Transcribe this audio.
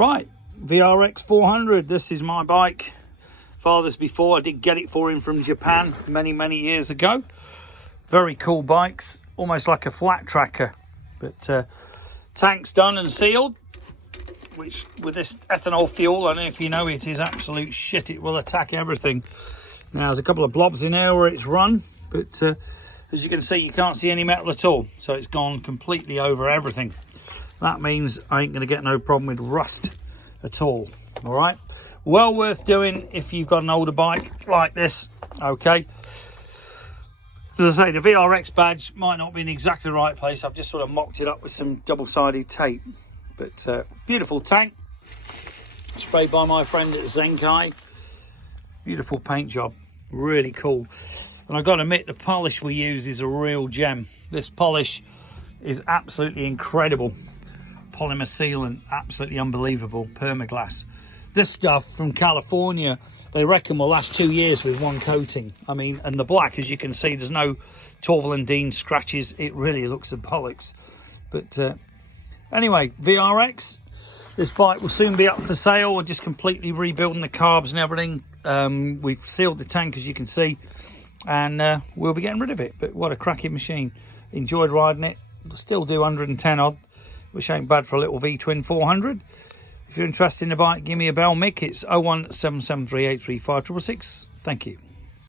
Right, VRX400. This is my bike. Father's before. I did get it for him from Japan many years ago. Very cool bikes, almost like a flat tracker. But tank's done and sealed, which with this ethanol fuel, I don't know if you know, it is absolute shit. It will attack everything. Now there's a couple of blobs in there where it's run, but as you can see, you can't see any metal at all. So it's gone completely over everything. That means I ain't going to get no problem with rust at all. All right, well worth doing if you've got an older bike like this. Okay, as I say, the VRX badge might not be in exactly the right place. I've just sort of mocked it up with some double-sided tape. But beautiful tank, sprayed by my friend at Zenkai. Beautiful paint job, really cool. And I've got to admit, the polish we use is a real gem. This polish is absolutely incredible. Polymer sealant, absolutely unbelievable. Permaglass. This stuff from California, they reckon will last 2 years with one coating. I mean, and the black, as you can see, there's no Torval and Dean scratches. It really looks a bollocks. But anyway, VRX, this bike will soon be up for sale. We're just completely rebuilding the carbs and everything. We've sealed the tank, as you can see, and we'll be getting rid of it. But what a cracking machine. Enjoyed riding it. Still do 110 odd, which ain't bad for a little V-twin 400. If you're interested in the bike, give me a bell, Mick. It's 01773835666. Thank you.